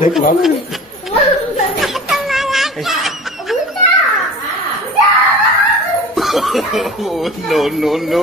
देख लो no no no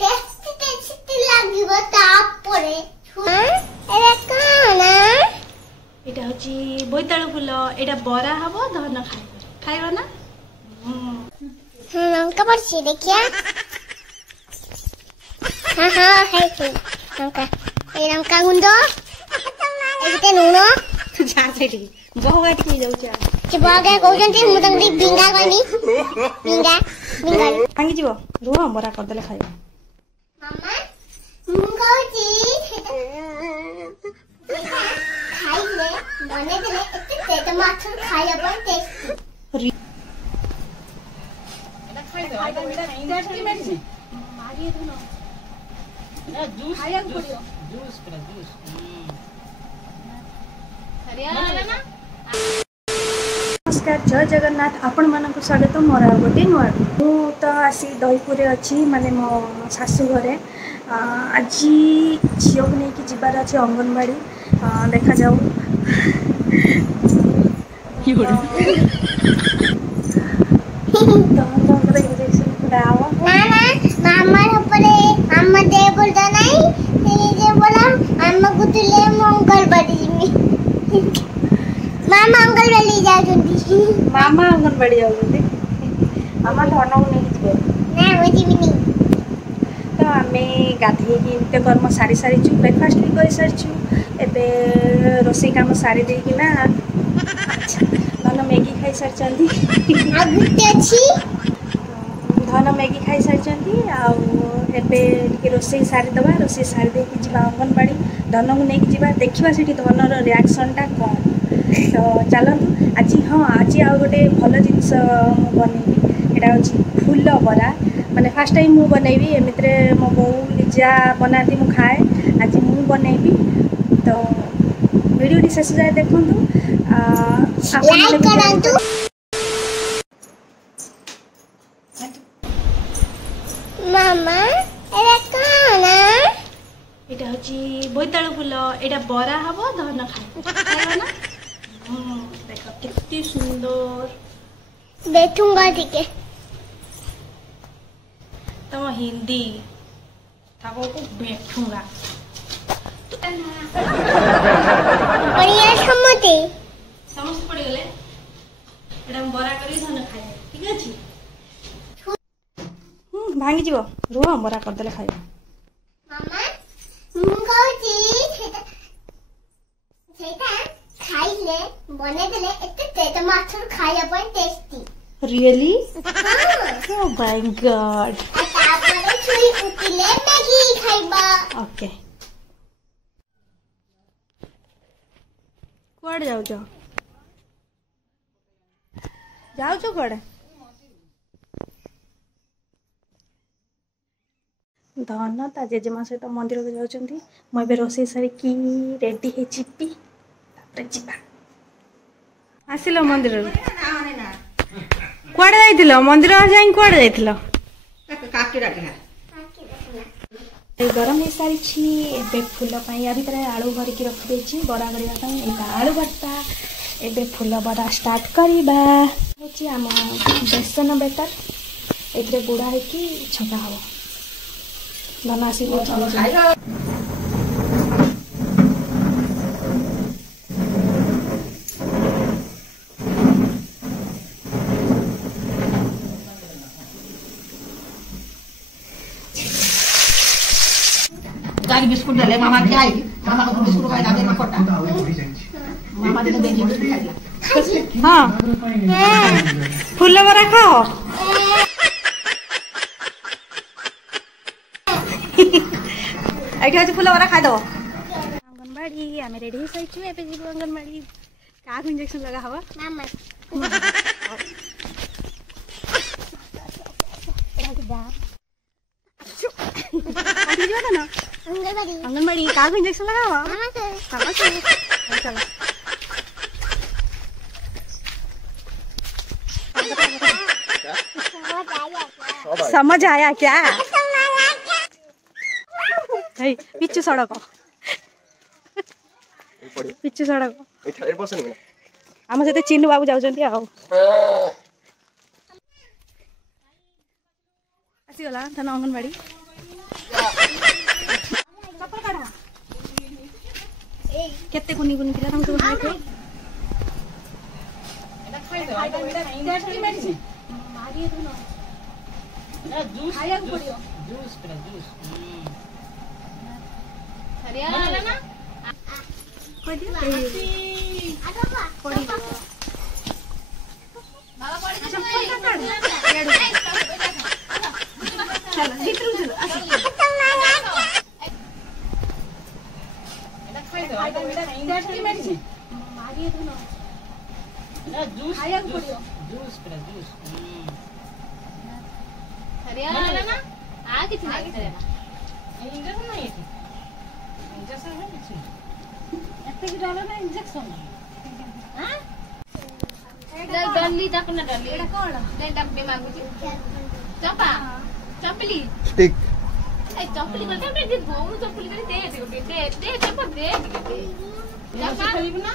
tasty लागिबो तापरे array काना एटा होची बोइताळु फुल एटा बरा हबो धन खाइबो ना लंका पड़सी देखिया हाँ है लंका ए लंका गुंडो एते नुनो जा सेठी बहुगा टिके जाउ जा के बागे कहउजंती मु तंगडी बिंगा गनी बिंगा बिंगा भांगी जीवो रुह बरा कर देले खाइबो मामा मु कहउची खाइले बने देले एते तेज माछ खाइया पर टेस्टी एटा खाइबो टेस्टी मेडिसिन मारिए दुनो ना जूस खाइया पड़ियो जूस पूरा जूस हरियाणा ना नमस्कार जय जगन्नाथ आपण मानक स्वागत मोर गोटे नुआ मु तो आसी दहीपुर अच्छी माने मो शाशु घरे आज झील को लेकिन जीवार अच्छे अंगनवाड़ी देखा जाऊ मामा अंगनवाड़ी जाउछंती मामा अंगनवाड़ी जाउछंती मामा धन को नहीं जीव ना हो जीविनी तो आमे गाधे की नित्य कर्म सारी सारी छु ब्रेकफास्ट भी कर सारी छु एबे रोसई काम सारी दे कि ना धन मैगी खाई सारी चंदी आ गुटे अछि धन मैगी खाई सारी चंदी आ एबे के रोसई सारी दबा रोसई सारी दे कि जीवा अंगनवाड़ी धन को नहीं जीवा देखिबा सेठी धनर रिएक्शन टा कोन तो चलतु आज हाँ आज आ गोटे भल जिनस बनैबी यहाँ हूँ फूल बरा माने फास्ट टाइम मु बनैबी एमित्रे मो बो लिजा बनाती मु खाए आज मु बनैबी तो वीडियो शेष जाए देखु लाइक करंतु मामा एरा काना एटा होची बोइताळु फूल एटा बरा हबो धन खाइबो ना देखो कितनी सुंदर बैठूंगा ठीक है तम हिंदी थाको को बैठूंगा बढ़िया समझे समझ पड़ गले एटा बरा करी धन खाए ठीक अछि भांगी जीवो रुह बरा कर देले खाइबो मामा मु कहउची सेटा खाइले बने देले एते तेज माछ खाइया पर टेस्टी रियली हां ओ माय गॉड तापरे छुई उतिले मैगी खाइबा ओके कुआड़ जाऊ कुआड़े धन ता जेजेमा सहित मंदिर को जाउछंती मैं रोसई सारी की रेडी है चिपी आसिल मंदिर कुआड़े जाइथिल मंदिर जाई कुआड़े जाइथिल गरम हो सारी एबे फूल पाई या भीतर आलू भर के रख देछि बड़ा करबा पई एटा आलू भर्ता एबे फूल बड़ा स्टार्ट करबा होछि हम बेसन बेटर एथरे गुड़ा है कि छका हो बनासी को बिस्कुट डाले मामा के आई मामा को बिस्कुट खाई दादे ना कोटा मामा दे दे हां फूल बरा खाओ आइठा फूल बरा खा दो अंगनवाड़ी आमे रेडी हो साइछु एबे जीव अंगनवाड़ी का इंजेक्शन लगा हवा मामा अंगनवाड़ी का इंजेक्शन लगा हवा चलो समझ आया क्या? पिच्चू सड़क पिच्चू सड़क आम सहित चिन्नू बाबू जाऊँगी आसीगला धन अंगनवाड़ी केते कुनी कुनी पिला हम सब खाइते मारिए तो ना जूस खाया पड़ियो जूस हरियाणा वाला ना कोई दियो पड़ी बाबा पड़ी चलो भीतर चलो मारिए तो ना जूस खाया पड़ियो जूस हरियाणा वाला ना आ किछ ना इंजेक्शन नहीं है इंजेक्शन है किछ एते की डालो ना इंजेक्शन हां डल्ली तक ना डल्ली एटा कोन ले डब्बे मांगू छी चपा चपली स्टिक ए चपली करते दे भौनु चपली करे दे चपा दे चपा खरीब ना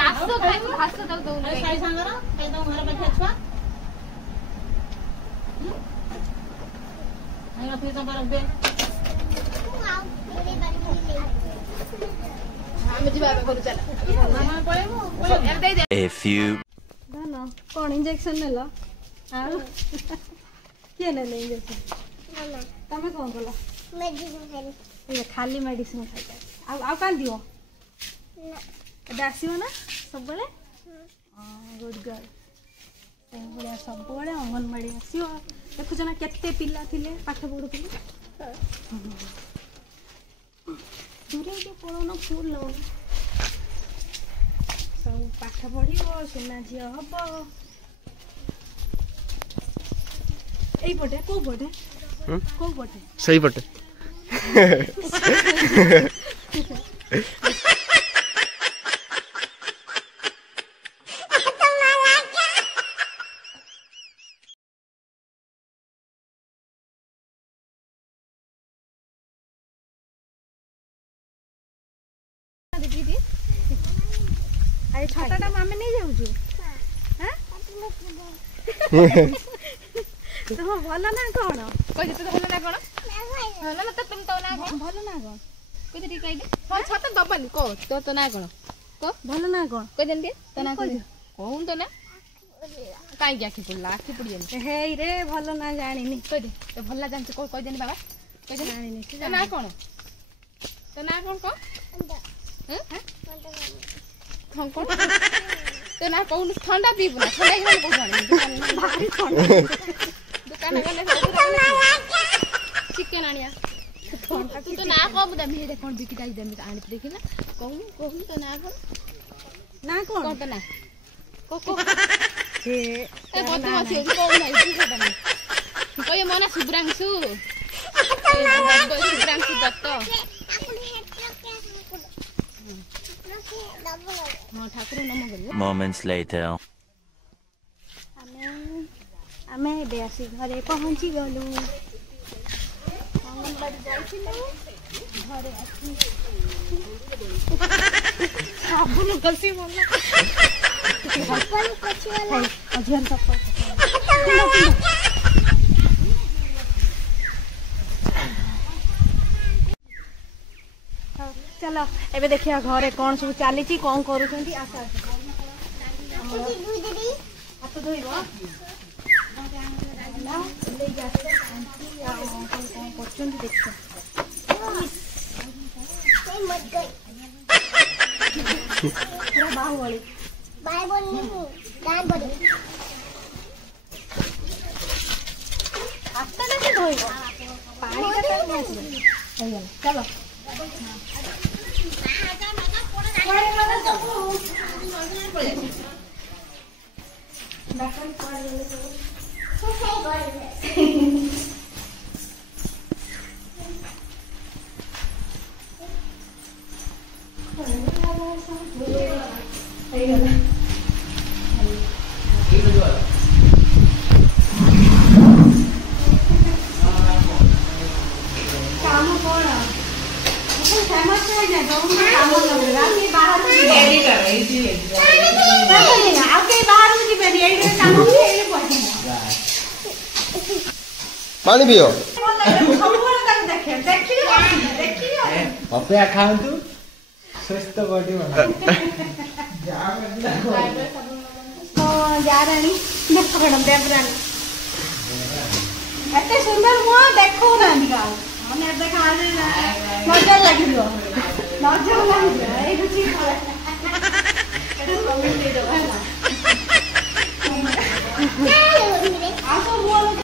दासो खाइ हासो तक दउ नै साई सांगरा के दउ घर बैठे छवा आयो फिर तो बरफ दे हम जीवा करू चला मामा पळेबो यार दे दे A few दाना कोन इंजेक्शन नेला हां के ने इंजेक्शन मामा तमे कोन कोला मेडिसिन खाली ये खाली मेडिसिन खाइ आ कान दियो ना दासियो ना सब बळे गुड गर्ल बड़े सब बड़े अंगनवाड़ी आसियो देखुछ ना केते पिला थिले पाठ पढुथिले दूरे के पळन फूल लो सब पाठ पढियो सुना झियो हबो एई पटे को पटे सही पटे दीदी अरे छाताटा मामे नहीं जाउछु हां तो भलो ना कोन कहि तो भलो ना कोन भलो ना तो तुम तो ना भलो ना कोन कहि ठीक कहि दे हां छाता दबनी को तो ना कोन को भलो ना कोन कहि देन दे तो ना कहूं तो ना काई आखि पुल्ला आखि पुड़ियन हे रे भलो ना जानिनी कहि दे तो भल्ला जान को कहि देनी बाबा कहि दे जानिनी तो ना कोन को तो ना कहूं ठंडा पीबू ना ठंडा ही को जानी भारी ठंडा दुकान गले चिकन आनिया तू तो ना कहबू द मेरे कोन बिकी दाई दे आनी देखि ना कहूं तो ना कोन तो ना को ए बतु आसी को नाही की बना कोई मना सुब्रांशु सुब्रांशु दत्त moments later. आमे बेसी घरे पहुंची गलु अंगनवाड़ी जाइथिलु घरे आसी साबुन गलसी बोलला साबुन कछि वाला अजन तक चलो एबे देखिया घरे कोन सब चाली छी कोन करूछंती आशा हाथ धोइबो ले जाते आंटी आ अंकल कोन करछंती देखो कोई मत गई पूरा बाहुबली नहीं डान बड़ी हाथ लेके धोइबो पानी का टाइम है चलो ଆଉ କେହି ବାହାରକୁ ଯିବେନି ଏଇଠି କାମ ଏଇଠି ପଇସା पानी पियो ସବୁବେଳେ ତାକୁ ଦେଖେ ଦେଖିଲି ଅପେକ୍ଷା ଖାଆନ୍ତୁ ସୁସ୍ଥ ବଡି ବନା ଯାରାଣୀ ଦେବରାଣୀ ଏତେ ସୁନ୍ଦର ମୁହଁ ଦେଖଉନାହାନ୍ତି କାଉ ମାନେ ଏବେ ଖାଆନ୍ତି ନଜର ଲାଗିଯିବ ଏଇଠୁ